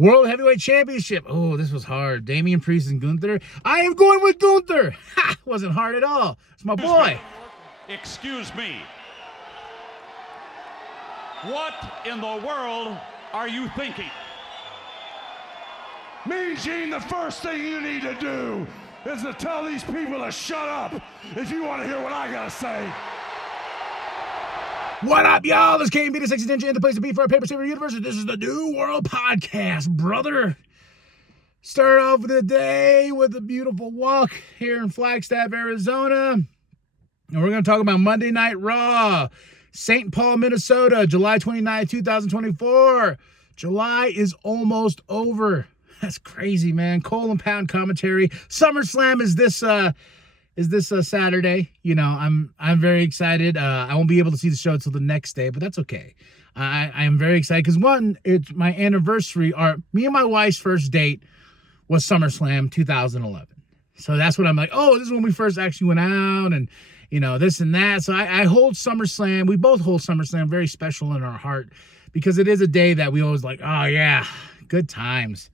World Heavyweight Championship. Oh, this was hard. Damian Priest and Gunther. I am going with Gunther. Ha! Wasn't hard at all. It's my boy. Excuse me. What in the world are you thinking? Mean Gene, the first thing you need to do is to tell these people to shut up if you want to hear what I gotta say. What up, y'all? This is KB, the Sexy Ninja, in the place to be for our Paper Saber Universe. This is the New World Podcast, brother. Start off the day with a beautiful walk here in Flagstaff, Arizona. And we're going to talk about Monday Night Raw, St. Paul, Minnesota, July 29, 2024. July is almost over. That's crazy, man. Cole and Pound commentary. SummerSlam is this Saturday. You know, I'm very excited. I won't be able to see the show until the next day, but that's okay. I am very excited because, one, it's my anniversary. Me and my wife's first date was SummerSlam 2011. So that's what I'm like, oh, this is when we first actually went out and, you know, this and that. So I hold SummerSlam. We both hold SummerSlam very special in our heart because it is a day that we always like, oh, yeah, good times.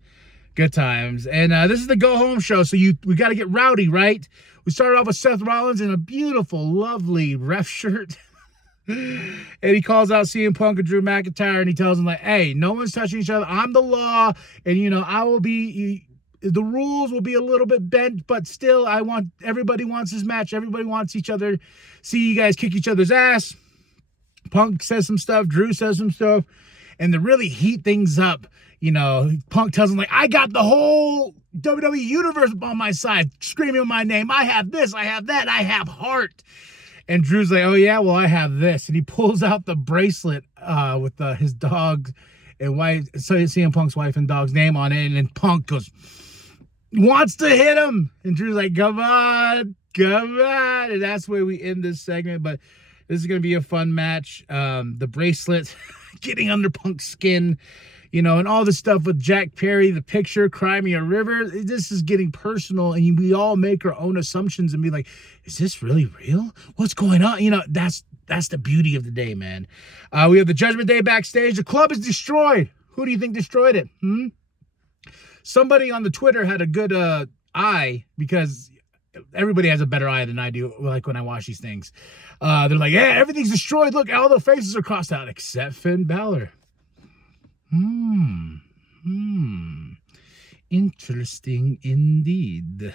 Good times. And this is the go-home show, so we got to get rowdy, right? We started off with Seth Rollins in a beautiful, lovely ref shirt. And he calls out CM Punk and Drew McIntyre, and he tells them, like, hey, no one's touching each other. I'm the law, and, you know, the rules will be a little bit bent, but still, everybody wants this match. Everybody wants each other. See you guys kick each other's ass. Punk says some stuff. Drew says some stuff. And to really heat things up, you know, Punk tells him, like, I got the whole WWE Universe on my side, screaming my name. I have this, I have that, I have heart. And Drew's like, oh, yeah, well, I have this. And he pulls out the bracelet with his dog and wife, so CM Punk's wife and dog's name on it. And then Punk wants to hit him. And Drew's like, come on. And that's where we end this segment. But this is going to be a fun match. The bracelet getting under Punk's skin. You know, and all the stuff with Jack Perry, the picture, Cry Me a River. This is getting personal, and we all make our own assumptions and be like, is this really real? What's going on? You know, that's the beauty of the day, man. We have the Judgment Day backstage. The club is destroyed. Who do you think destroyed it? Somebody on the Twitter had a good eye, because everybody has a better eye than I do, like when I watch these things. They're like, yeah, everything's destroyed. Look, all the faces are crossed out except Finn Balor. Interesting indeed.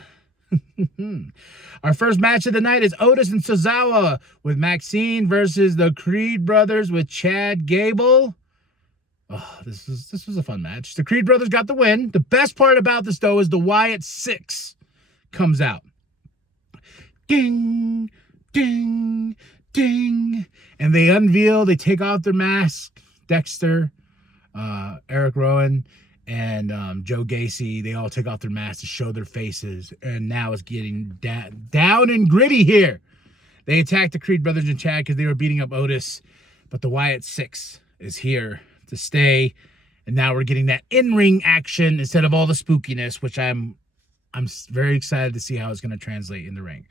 Our first match of the night is Otis and Tozawa with Maxine versus the Creed brothers with Chad Gable. Oh, this was a fun match. The Creed brothers got the win. The best part about this, though, is the Wyatt 6 comes out. Ding, ding, ding. And they take off their mask. Dexter, Eric Rowan, and Joe Gacy, they all take off their masks to show their faces, and now it's getting down and gritty here. They attacked the Creed brothers and Chad because they were beating up Otis, but the Wyatt 6 is here to stay, and now we're getting that in-ring action instead of all the spookiness, which I'm very excited to see how it's going to translate in the ring.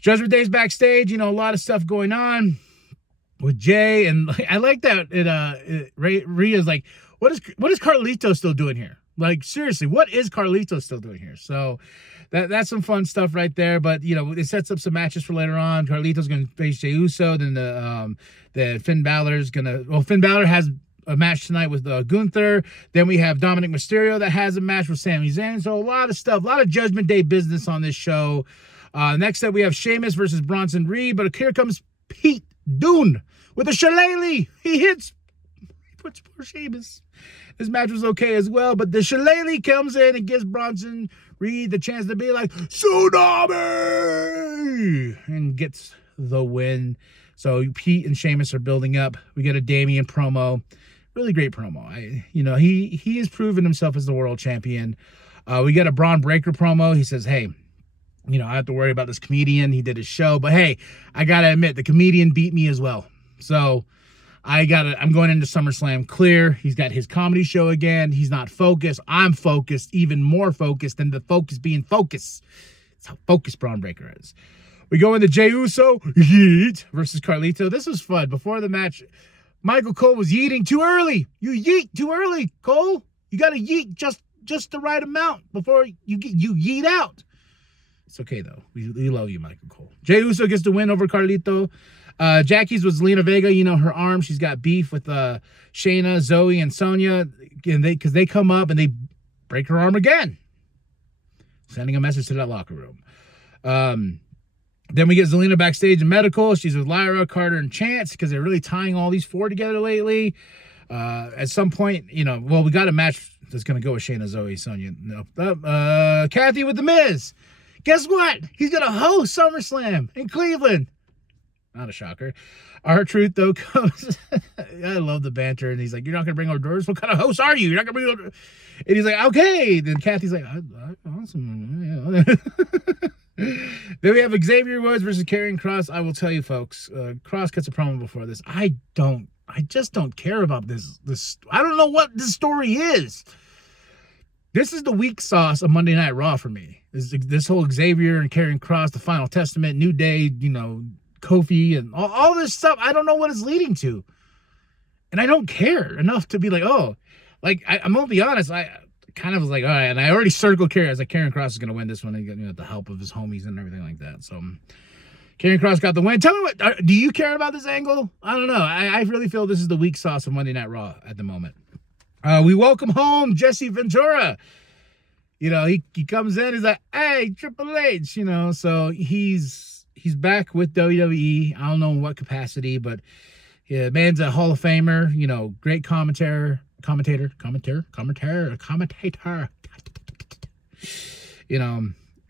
Judgment Day's backstage, you know, a lot of stuff going on with Jay, and I like that Rhea's like, what is Carlito still doing here? Like, seriously, what is Carlito still doing here? So that's some fun stuff right there. But, you know, it sets up some matches for later on. Carlito's going to face Jey Uso. Then the Finn Balor's going to... Well, Finn Balor has a match tonight with Gunther. Then we have Dominic Mysterio that has a match with Sami Zayn. So a lot of stuff, a lot of Judgment Day business on this show. Next up, we have Sheamus versus Bronson Reed. But here comes Pete Dunne with a shillelagh. He puts poor Sheamus. This match was okay as well, but the shillelagh comes in and gives Bronson Reed the chance to be like, Tsunami! And gets the win. So Pete and Sheamus are building up. We get a Damian promo. Really great promo. He has proven himself as the world champion. We get a Braun Breaker promo. He says, hey, you know, I have to worry about this comedian. He did his show, but hey, I got to admit, the comedian beat me as well. So I'm going into SummerSlam clear. He's got his comedy show again. He's not focused. I'm focused, even more focused than the focus being focused. That's how focused Braun Breaker is. We go into Jey Uso yeet versus Carlito. This was fun. Before the match, Michael Cole was yeeting too early. You yeet too early, Cole. You got to yeet just the right amount before you yeet out. It's okay, though. We love you, Michael Cole. Jey Uso gets the win over Carlito. Jackie's was Zelina Vega. You know, her arm. She's got beef with Shayna, Zoe, and Sonya. And because they come up and they break her arm again. Sending a message to that locker room. Then we get Zelina backstage in medical. She's with Lyra, Carter, and Chance because they're really tying all these four together lately. At some point, we got a match that's going to go with Shayna, Zoe, Sonya. No. Kathy with The Miz. Guess what? He's going to host SummerSlam in Cleveland. Not a shocker. R-Truth, though, comes. I love the banter. And he's like, you're not going to bring hors d'oeuvres? What kind of host are you? You're not going to bring hors d'oeuvres? And he's like, okay. Then Kathy's like, awesome. Then we have Xavier Woods versus Karrion Kross. I will tell you, folks, Kross cuts a promo before this. I just don't care about this. I don't know what this story is. This is the weak sauce of Monday Night Raw for me. This whole Xavier and Karrion Kross, the Final Testament, New Day, Kofi, and all this stuff. I don't know what it's leading to. And I don't care enough to be like, oh, like, I'm going to be honest. I kind of was like, all right. And I already circled Karrion. I was like, Karrion Kross is going to win this one. And with the help of his homies and everything like that. So Karrion Kross got the win. Tell me do you care about this angle? I don't know. I really feel this is the weak sauce of Monday Night Raw at the moment. We welcome home Jesse Ventura. He comes in. He's like, hey, Triple H. So he's back with WWE. I don't know in what capacity, but yeah, man's a Hall of Famer. Great commentator.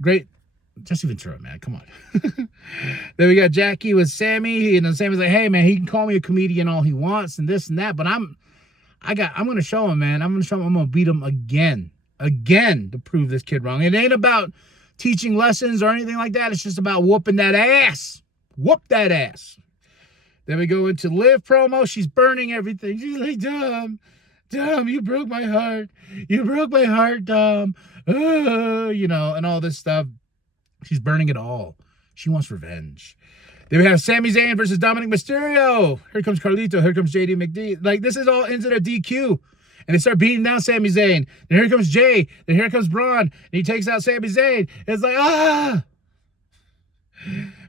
Great. Jesse Ventura, man. Come on. Then we got Jackie with Sammy. And then Sammy's like, hey, man, he can call me a comedian all he wants and this and that. But I'm going to show him, man. I'm going to beat him again to prove this kid wrong. It ain't about teaching lessons or anything like that. It's just about whooping that ass. Whoop that ass. Then we go into Liv promo. She's burning everything. She's like, Dom, you broke my heart. You broke my heart, Dom. And all this stuff. She's burning it all. She wants revenge. Then we have Sami Zayn versus Dominic Mysterio. Here comes Carlito. Here comes JD McD. Like, this is all ends in a DQ. And they start beating down Sami Zayn. Then here comes Jay. Then here comes Braun. And he takes out Sami Zayn. It's like,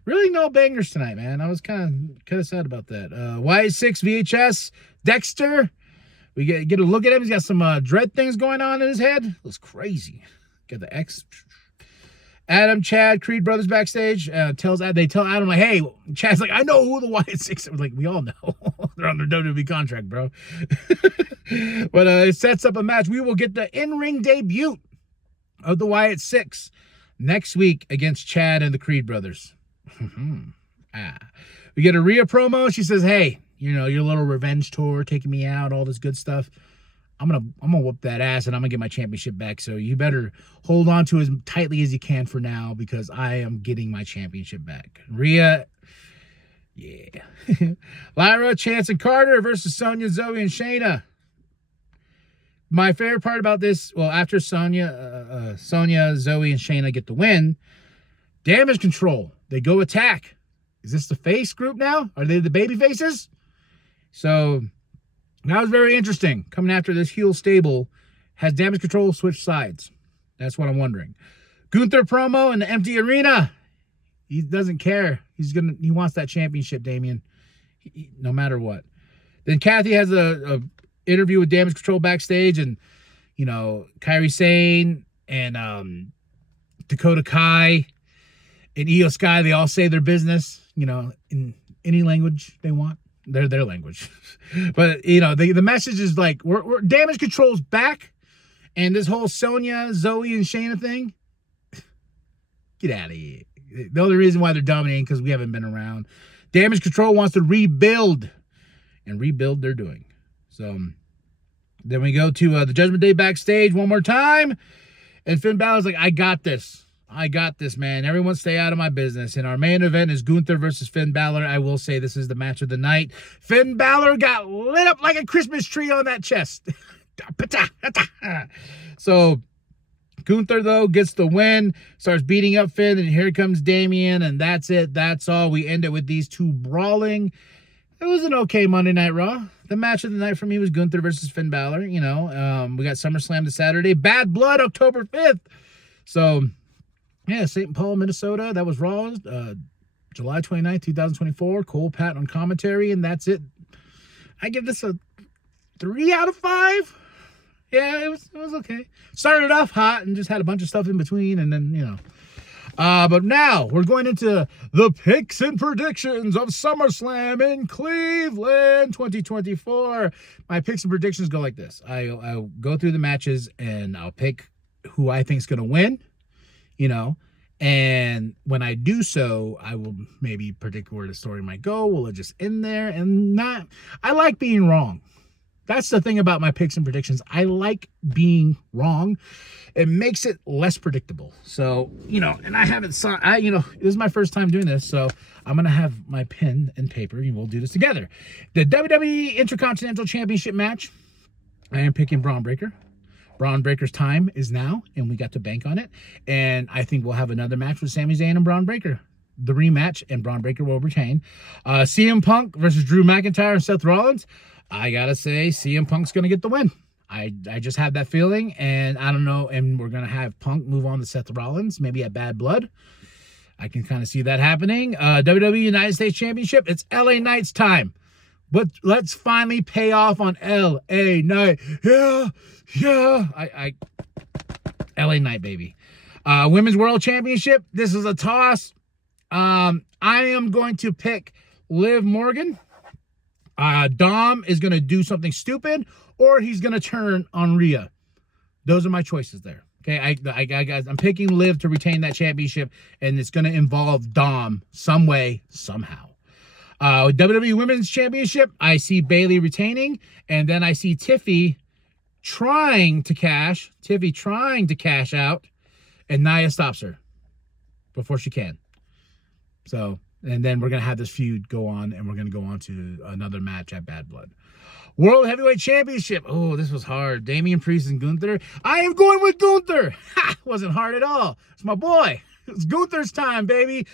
really no bangers tonight, man. I was kind of sad about that. Wyatt 6 VHS. Dexter. We get a look at him. He's got some dread things going on in his head. Looks crazy. Got the X. Adam, Chad, Creed brothers backstage. They tell Adam, like, hey, Chad's like, I know who the Wyatt Six are. Like, we all know. They're on their WWE contract, bro. But it sets up a match. We will get the in-ring debut of the Wyatt Six next week against Chad and the Creed brothers. We get a Rhea promo. She says, hey, your little revenge tour, taking me out, all this good stuff. I'm gonna whoop that ass and I'm gonna get my championship back. So you better hold on to it as tightly as you can for now because I am getting my championship back. Rhea, yeah. Lyra, Chance, and Carter versus Sonya, Zoe, and Shayna. My favorite part about this, well, after Sonya, Zoe, and Shayna get the win, Damage Control. They go attack. Is this the face group now? Are they the baby faces? So that was very interesting. Coming after this heel stable, has Damage Control switched sides? That's what I'm wondering. Gunther promo in the empty arena. He doesn't care. He wants that championship, Damian. No matter what. Then Kathy has a interview with Damage Control backstage, and Kairi Sane and Dakota Kai and Io Sky, they all say their business, in any language they want. Their language. But, the message is like, we're Damage Control's back, and this whole Sonya, Zoe, and Shayna thing, get out of here. The only reason why they're dominating because we haven't been around. Damage Control wants to rebuild, and rebuild they're doing. So then we go to the Judgment Day backstage one more time, and Finn Balor's like, I got this, man. Everyone stay out of my business. And our main event is Gunther versus Finn Balor. I will say this is the match of the night. Finn Balor got lit up like a Christmas tree on that chest. So Gunther, though, gets the win, starts beating up Finn, and here comes Damian, and that's it. That's all. We end it with these two brawling. It was an okay Monday Night Raw. the match of the night for me was Gunther versus Finn Balor. We got SummerSlam this Saturday. Bad Blood, October 5th. So, yeah, St. Paul, Minnesota. That was Raw, July 29th, 2024. Cole Patton on commentary, and that's it. I give this a 3 out of 5. Yeah, it was okay. Started off hot and just had a bunch of stuff in between, and then, but now we're going into the picks and predictions of SummerSlam in Cleveland 2024. My picks and predictions go like this. I'll go through the matches and I'll pick who I think is going to win, and when I do so, I will maybe predict where the story might go. Will it just end there and not? I like being wrong. That's the thing about my picks and predictions. I like being wrong. It makes it less predictable. So, and I haven't saw, this is my first time doing this. So I'm going to have my pen and paper and we'll do this together. The WWE Intercontinental Championship match. I am picking Braun Breaker. Braun Breaker's time is now, and we got to bank on it. And I think we'll have another match with Sami Zayn and Braun Breaker. The rematch, and Braun Breaker will retain. CM Punk versus Drew McIntyre and Seth Rollins. I gotta say, CM Punk's gonna get the win. I just have that feeling, and I don't know, and we're gonna have Punk move on to Seth Rollins, maybe at Bad Blood. I can kind of see that happening. WWE United States Championship, it's LA Knight's time. But let's finally pay off on LA Knight. Yeah. LA Knight, baby. Women's World Championship, this is a toss. I am going to pick Liv Morgan. Dom is going to do something stupid, or he's going to turn on Rhea. Those are my choices there. Okay, I'm picking Liv to retain that championship, and it's going to involve Dom some way, somehow. WWE Women's Championship, I see Bayley retaining, and then I see Tiffy trying to cash out, and Nia stops her before she can. So, and then we're going to have this feud go on, and we're going to go on to another match at Bad Blood. World Heavyweight Championship. Oh, this was hard. Damian Priest and Gunther. I am going with Gunther. Ha! Wasn't hard at all. It's my boy. It's Gunther's time, baby.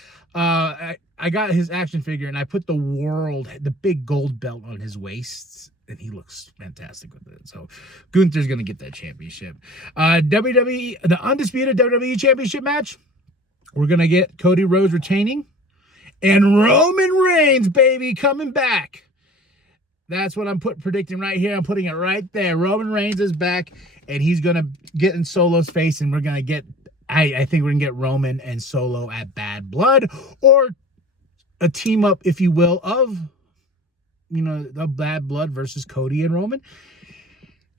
I got his action figure, and I put the big gold belt on his waist, and he looks fantastic with it. So Gunther's going to get that championship. WWE, the undisputed WWE Championship match. We're going to get Cody Rhodes retaining. And Roman Reigns, baby, coming back. That's what I'm predicting right here. I'm putting it right there. Roman Reigns is back, and he's going to get in Solo's face, and we're going to get, I think we're going to get Roman and Solo at Bad Blood, or a team up, if you will, of, the Bad Blood versus Cody and Roman.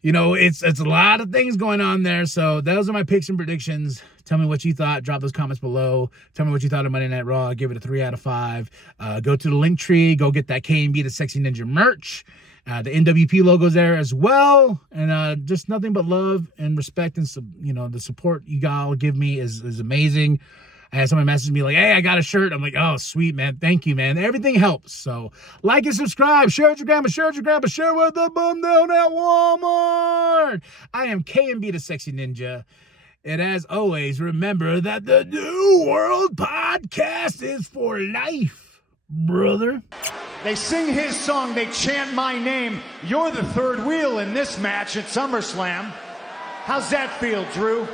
It's a lot of things going on there. So those are my picks and predictions. Tell me what you thought. Drop those comments below. Tell me what you thought of Monday Night Raw. Give it a 3 out of 5. Go to the link tree. Go get that K&B the Sexy Ninja merch. The NWP logo's there as well. And just nothing but love and respect, and the support you all give me is amazing. I had someone message me like, hey, I got a shirt. I'm like, oh, sweet, man. Thank you, man. Everything helps. So like and subscribe. Share with your grandma. Share with your grandpa. Share with the bum down at Walmart. I am K&B the Sexy Ninja. And as always, remember that the New World Podcast is for life, brother. They sing his song. They chant my name. You're the third wheel in this match at SummerSlam. How's that feel, Drew?